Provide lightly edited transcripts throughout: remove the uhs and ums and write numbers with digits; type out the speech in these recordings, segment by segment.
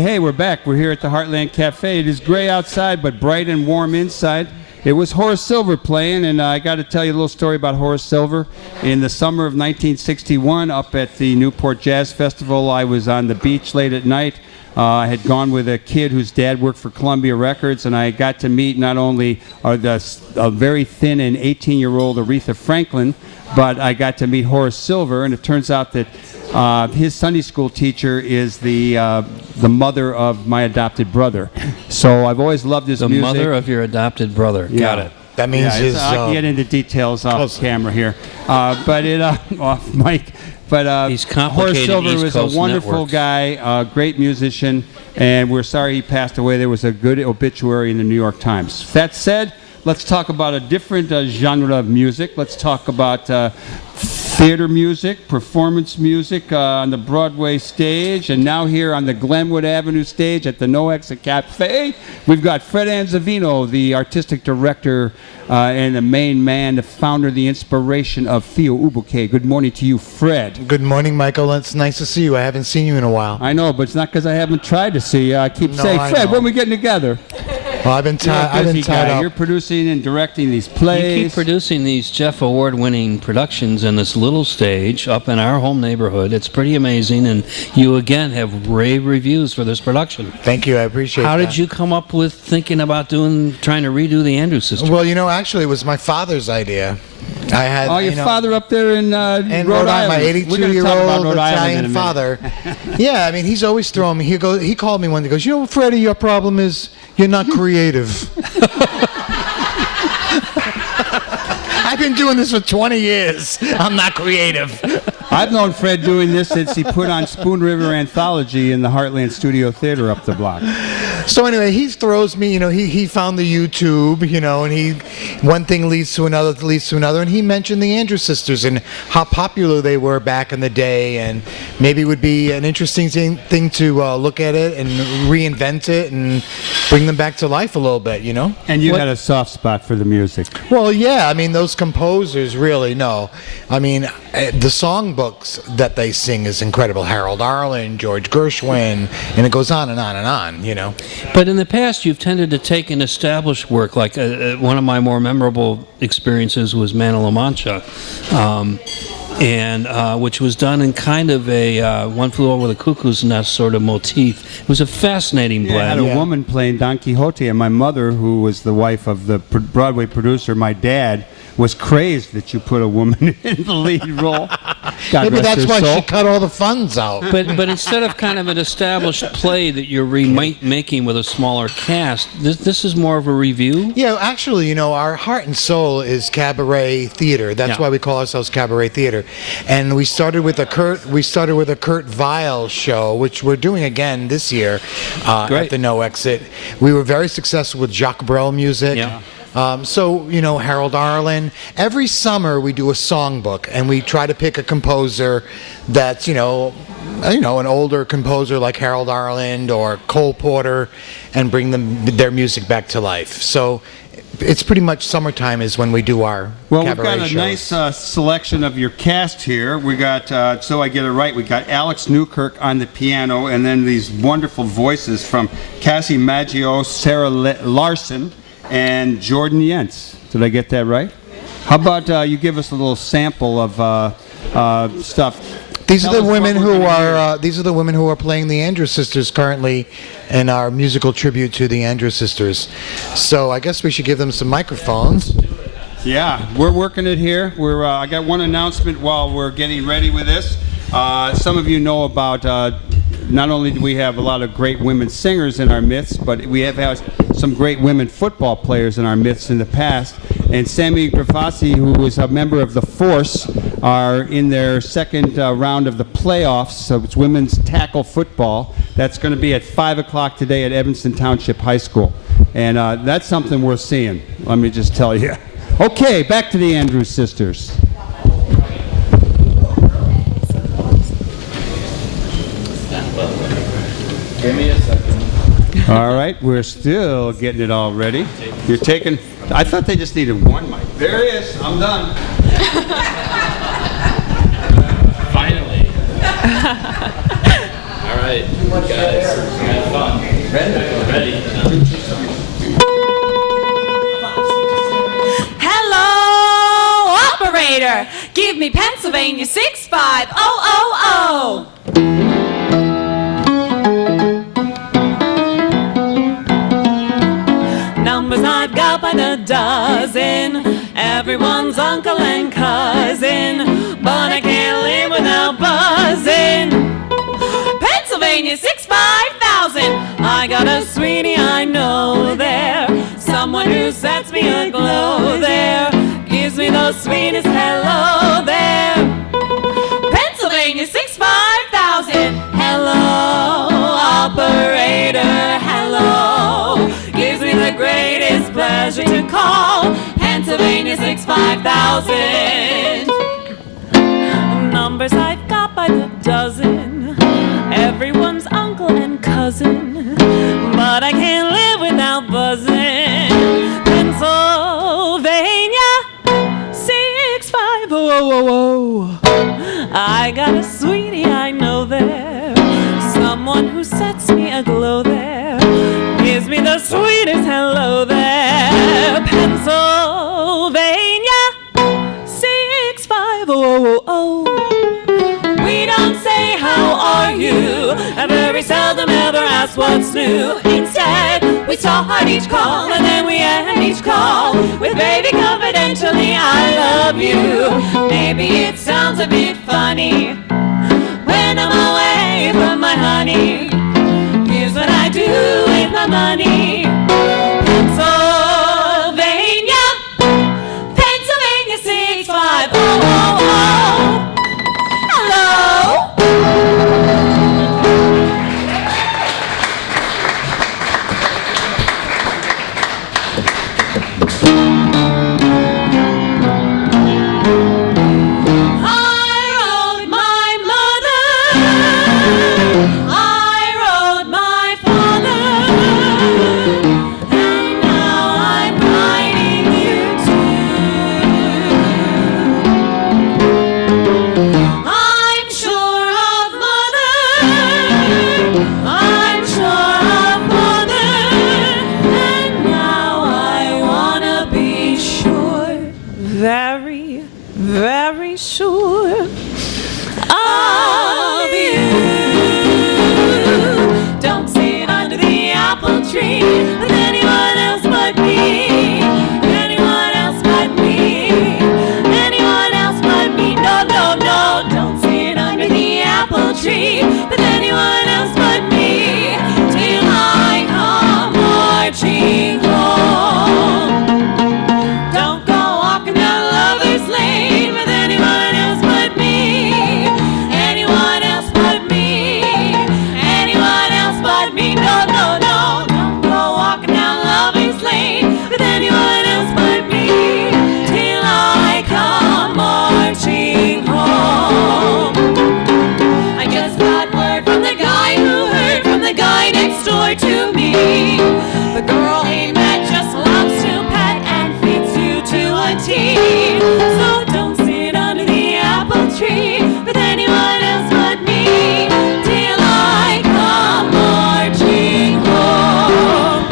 Hey, we're back. We're here at the Heartland Cafe. It is gray outside, but bright and warm inside. It was Horace Silver playing, and I got to tell you a little story about Horace Silver. In the summer of 1961, up at the Newport Jazz Festival, I was on the beach late at night. I had gone with a kid whose dad worked for Columbia Records, and I got to meet not only a very thin and 18-year-old Aretha Franklin, but I got to meet Horace Silver, and it turns out that his Sunday school teacher is the mother of my adopted brother. So I've always loved his music. The mother of your adopted brother. Yeah. Got it. That means I can get into details off camera here, but off mic. But He's Horace Silver East was Coast a wonderful networks. guy, great musician, and we're sorry he passed away. There was a good obituary in the New York Times. That said, let's talk about a different genre of music. Let's talk about theater music, performance music on the Broadway stage, and now here on the Glenwood Avenue stage at the No Exit Cafe, we've got Fred Anzevino, the artistic director and the main man, the founder, the inspiration of Theo Ubique. Good morning to you, Fred. Good morning, Michael. It's nice to see you. I haven't seen you in a while. I know, but it's not because I haven't tried to see you. I keep saying, Fred, when are we getting together? Well, I've been tied up. You're producing and directing these plays. You keep producing these Jeff Award-winning productions in this little stage up in our home neighborhood. It's pretty amazing, and you again have rave reviews for this production. Thank you. I appreciate How that. did you come up with thinking about trying to redo the Andrews Sisters? Well, actually, it was my father's idea. I had your father up there in Rhode Island. My 82-year-old Italian father. Yeah, I mean, he's always throwing me. He called me one day. He goes, Freddie, your problem is you're not creative. I've been doing this for 20 years. I'm not creative. I've known Fred doing this since he put on Spoon River Anthology in the Heartland Studio Theater up the block. So anyway, he throws me, he found the YouTube, and one thing leads to another, and he mentioned the Andrews Sisters and how popular they were back in the day, and maybe it would be an interesting thing to look at it and reinvent it and bring them back to life a little bit, And you had a soft spot for the music. Well, yeah, I mean, those composers really know. I mean, the songbooks that they sing is incredible. Harold Arlen, George Gershwin, and it goes on and on and on, But in the past, you've tended to take an established work, like one of my more memorable experiences was Man of La Mancha, which was done in kind of a One Flew Over the Cuckoo's Nest sort of motif. It was a fascinating blend. I had a woman playing Don Quixote, and my mother, who was the wife of the Broadway producer, my dad, was crazed that you put a woman in the lead role. Maybe that's why she cut all the funds out. But instead of kind of an established play that you're remaking with a smaller cast, this is more of a review? Yeah, actually, our heart and soul is cabaret theater. That's why we call ourselves cabaret theater. And we started with a Kurt Weill show, which we're doing again this year at the No Exit. We were very successful with Jacques Brel music. Yeah. Harold Arlen. Every summer we do a songbook, and we try to pick a composer that's, an older composer like Harold Arlen or Cole Porter, and bring their music back to life. So it's pretty much summertime is when we do our Well, cabaret we've got a shows. nice selection of your cast here. We got, so I get it right, we got Alex Newkirk on the piano, and then these wonderful voices from Cassie Maggio, Sarah Larson, and Jordan Yentz. Did I get that right? How about you give us a little sample of stuff? These are the women who are playing the Andrews Sisters currently in our musical tribute to the Andrews Sisters. So I guess we should give them some microphones. Yeah, we're working it here. I got one announcement while we're getting ready with this. Some of you know about not only do we have a lot of great women singers in our midst, but we have had some great women football players in our midst in the past. And Sammy Grafassi, who was a member of the Force, are in their second round of the playoffs. So it's women's tackle football. That's going to be at 5 o'clock today at Evanston Township High School. And that's something we're seeing, let me just tell you. Okay, back to the Andrews Sisters. Give me a second. All right, we're still getting it all ready. You're taking, I thought they just needed one mic. There it is, I'm done. Finally. All right, guys, have fun. Ready? Hello, operator. Give me Pennsylvania 65000. Numbers I've got by the dozen. Everyone's uncle and cousin. But I can't live without buzzing. Pennsylvania 65000. I got a sweetie I know there. Someone who sets me aglow there. Gives me the sweetest hello there. Pennsylvania 65000. Hello, operator, hello. Gives me the greatest pleasure to call Pennsylvania 65000. Numbers I've got by the dozen. Everyone's uncle and cousin. But I can't live without buzzing. Pennsylvania 65000. I got a sweetie I know there. Someone who sets me aglow there. Gives me the sweetest hello there. Pennsylvania 65000. We don't say how are you. I very seldom ever ask what's new. Instead, we start each call and then we end each call with baby confidentially I love you. Maybe it sounds a bit funny when I'm away from my honey. Here's what I do with my money. Pennsylvania 65000. Hello. Very sure of you. Don't sit under the apple tree with anyone else but me. Anyone else but me. Anyone else but me. No, no, no. Don't sit under the apple tree with anyone else but me. Till I come marching home. Don't go walking down Lover's Lane with anyone else but me. Anyone else but me. Anyone else but me. No, no, no. Don't go walking down Lover's Lane with anyone else but me. Till I come marching home. I just got word from the guy who heard from the guy next door to me. The girl he met just loves to pet and feeds you to a T. So don't sit under the apple tree with anyone else but me. Till I come marching home.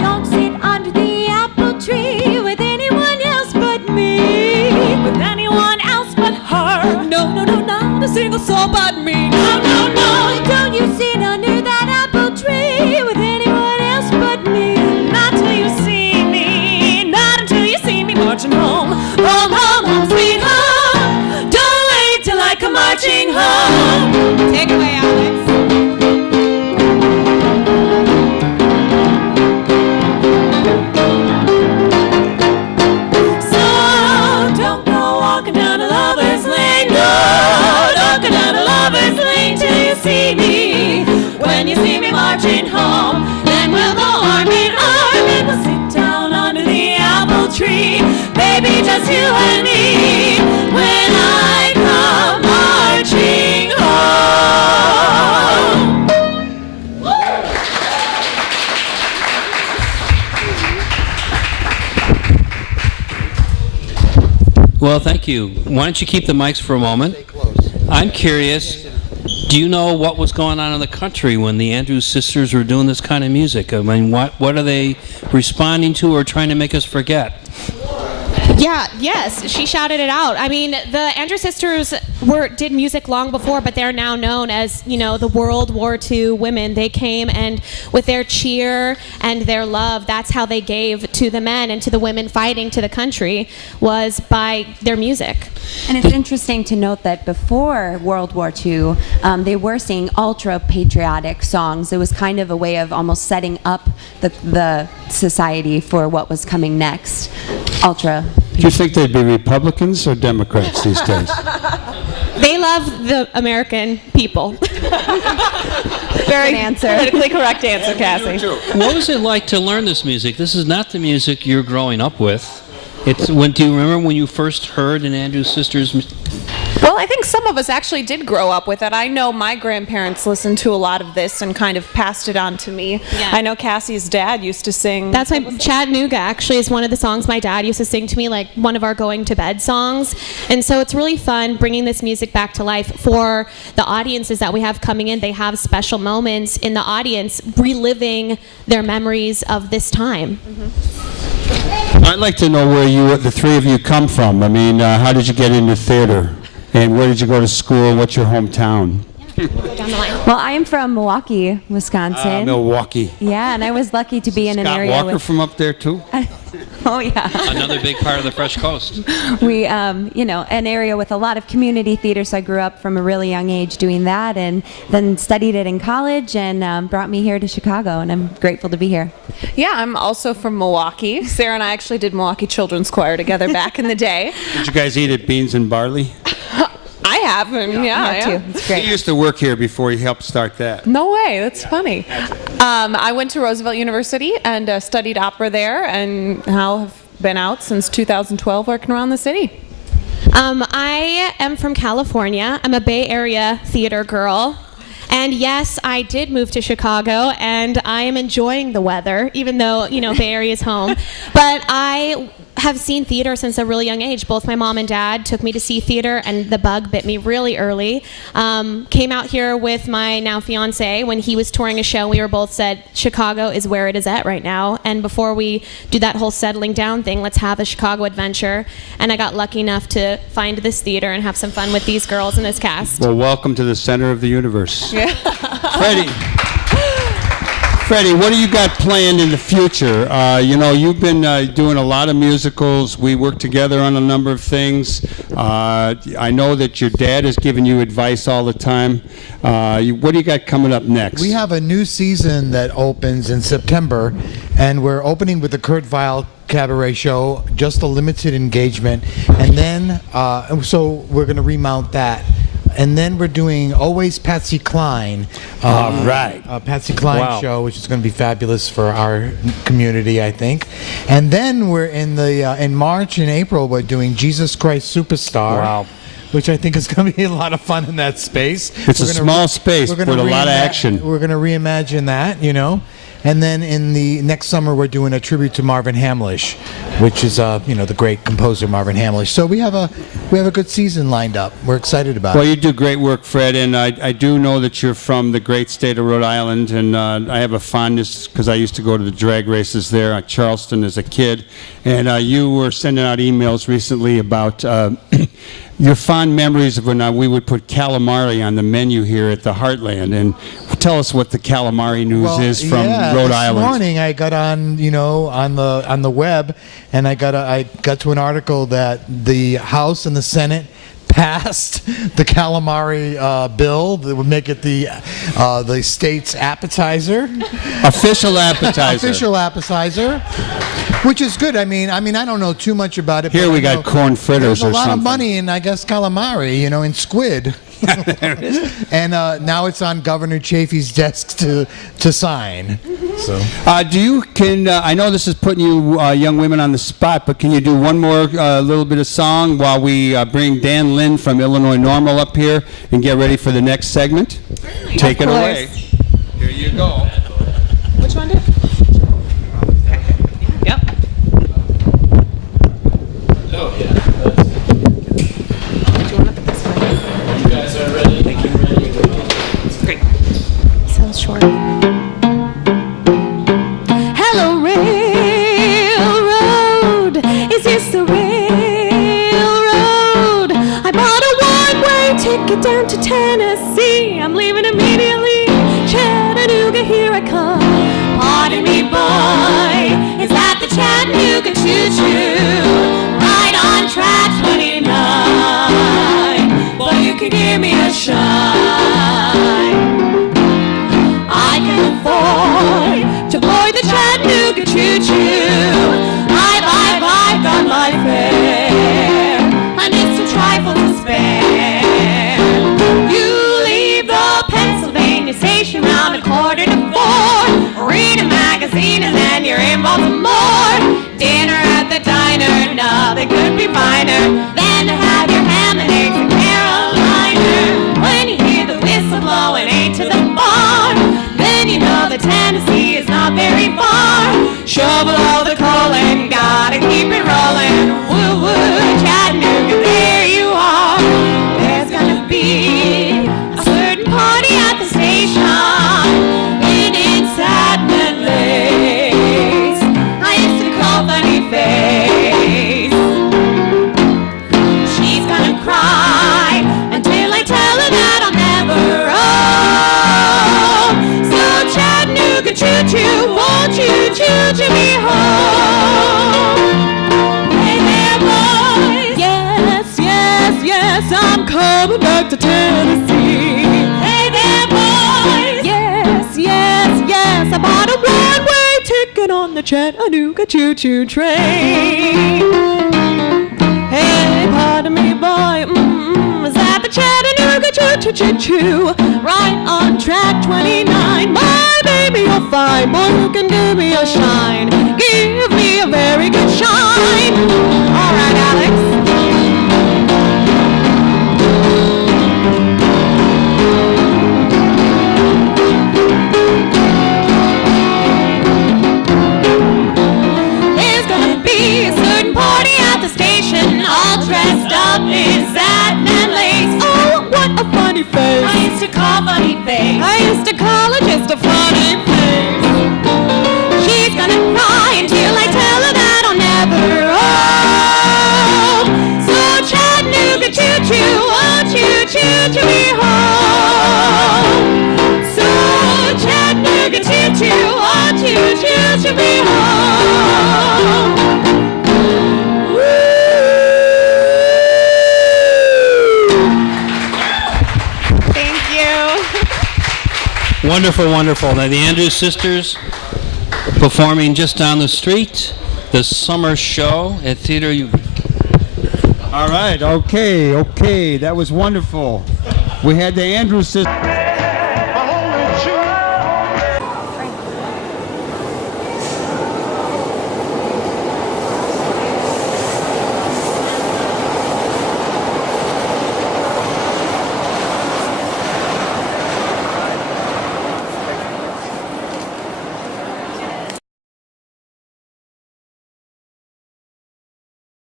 Don't sit under the apple tree with anyone else but me. With anyone else but her. No, no, no, not a single soul but me. No, no, no. Don't you sit under that apple tree with anyone else but me. Not till you see me. Not until you see me marching home. Home, home, home, sweet home. Don't wait till I come marching home. Take it away, Alex. So don't go walking down a Lover's Lane. No, don't go down a Lover's Lane till you see me. When you see me marching home, then we'll go arm in arm and we'll sit down under the apple tree. Baby, just you and me. When I come marching home. Well, thank you. Why don't you keep the mics for a moment? I'm curious, do you know what was going on in the country when the Andrews sisters were doing this kind of music? I mean, what are they responding to or trying to make us forget? Yes, she shouted it out. I mean, the Andrews sisters did music long before, but they're now known as, the World War II women. They came, and with their cheer and their love, that's how they gave to the men and to the women fighting to the country, was by their music. And it's interesting to note that before World War II, they were singing ultra-patriotic songs. It was kind of a way of almost setting up the society for what was coming next. Ultra. Do you think they'd be Republicans or Democrats these days? They love the American people. Very politically correct answer, Cassie. What was it like to learn this music? This is not the music you're growing up with. Do you remember when you first heard an Andrews Sisters? Well, I think some of us actually did grow up with it. I know my grandparents listened to a lot of this and kind of passed it on to me. Yeah. I know Cassie's dad used to sing. That's why Chattanooga actually is one of the songs my dad used to sing to me, like one of our going to bed songs. And so it's really fun bringing this music back to life for the audiences that we have coming in. They have special moments in the audience reliving their memories of this time. I'd like to know where the three of you come from. I mean, how did you get into theater? And where did you go to school? What's your hometown? We'll go down the line. Well, I am from Milwaukee, Wisconsin. Milwaukee. Yeah, and I was lucky to be in an Scott area Walker with... from up there, too? Oh, yeah. Another big part of the Fresh Coast. We, an area with a lot of community theater, so I grew up from a really young age doing that, and then studied it in college, and brought me here to Chicago, and I'm grateful to be here. Yeah, I'm also from Milwaukee. Sarah and I actually did Milwaukee Children's Choir together back in the day. Did you guys eat at Beans and Barley? I have, and yeah. Too. It's great. He used to work here before he helped start that. No way, that's funny. I went to Roosevelt University and studied opera there, and now have been out since 2012 working around the city. I am from California. I'm a Bay Area theater girl. And yes, I did move to Chicago, and I am enjoying the weather, even though, Bay Area is home. But I have seen theater since a really young age. Both my mom and dad took me to see theater, and the bug bit me really early. Came out here with my now fiance when he was touring a show. We were both said, Chicago is where it is at right now. And before we do that whole settling down thing, let's have a Chicago adventure. And I got lucky enough to find this theater and have some fun with these girls and this cast. Well, welcome to the center of the universe. Yeah. Freddie, what do you got planned in the future? You've been doing a lot of musicals. We work together on a number of things. I know that your dad is giving you advice all the time. What do you got coming up next? We have a new season that opens in September, and we're opening with the Kurt Weill Cabaret Show, just a limited engagement, and then so we're going to remount that. And then we're doing Always Patsy Cline. Right. Patsy Cline show, which is going to be fabulous for our community, I think. And then we're in March and April, we're doing Jesus Christ Superstar. Wow. Which I think is going to be a lot of fun in that space. It's a small space with a lot of action. We're going to reimagine that, And then in the next summer, we're doing a tribute to Marvin Hamlish, which is the great composer Marvin Hamlish. So we have a good season lined up. We're excited about it. Well, you do great work, Fred, and I do know that you're from the great state of Rhode Island, and I have a fondness because I used to go to the drag races there at Charleston as a kid, and you were sending out emails recently about your fond memories of when we would put calamari on the menu here at the Heartland. And tell us what the calamari news is from Rhode Island. This morning I got on, on the web, and I got to an article that the House and the Senate passed the calamari bill that would make it the state's appetizer. Official appetizer. Official appetizer, which is good. I mean, I don't know too much about it. Here we got corn fritters or something. There's a lot of money in, I guess, calamari, in squid. There it is. And now it's on Governor Chafee's desk to sign. So. I know this is putting you young women on the spot, but can you do one more little bit of song while we bring Dan Lynn from Illinois Normal up here and get ready for the next segment? Take it away. Here you go. Which one did? Yep. Oh, yeah. You guys are Tennessee is not very far. Shovel all the coal and gotta keep it rolling. Woo woo, Chattanooga, there you are. There's gonna be a certain party at the station in Sadman Lace. I used to call Funny Face. She's gonna cry until I tell her that I'll never roam. So Chattanooga choo-choo, won't you choo-choo me home? Hey there, boys. Yes, yes, yes, I'm coming back to Tennessee. Hey there, boys. Yes, yes, yes, I bought a one-way ticket on the Chattanooga choo-choo train. Hey, pardon me, boy, is that the Chattanooga choo-choo-choo-choo? Right on track 29, my baby, you're fine, boy, you can give me a shine. Give me a very good shine. All right, Alex. There's gonna be a certain party at the station, all dressed up in satin and lace. Oh, what a funny face. I used to call Funny Face. I used to call her just a funny face. She's gonna cry until I tell her that I'll never roam. So Chattanooga choo-choo, won't you choo-choo me home? So Chattanooga choo-choo, won't you choo-choo me home? Thank you. Wonderful, wonderful. Now, the Andrews Sisters performing just down the street, the summer show at Theater Ubique. All right, okay, that was wonderful. We had the Andrews Sisters.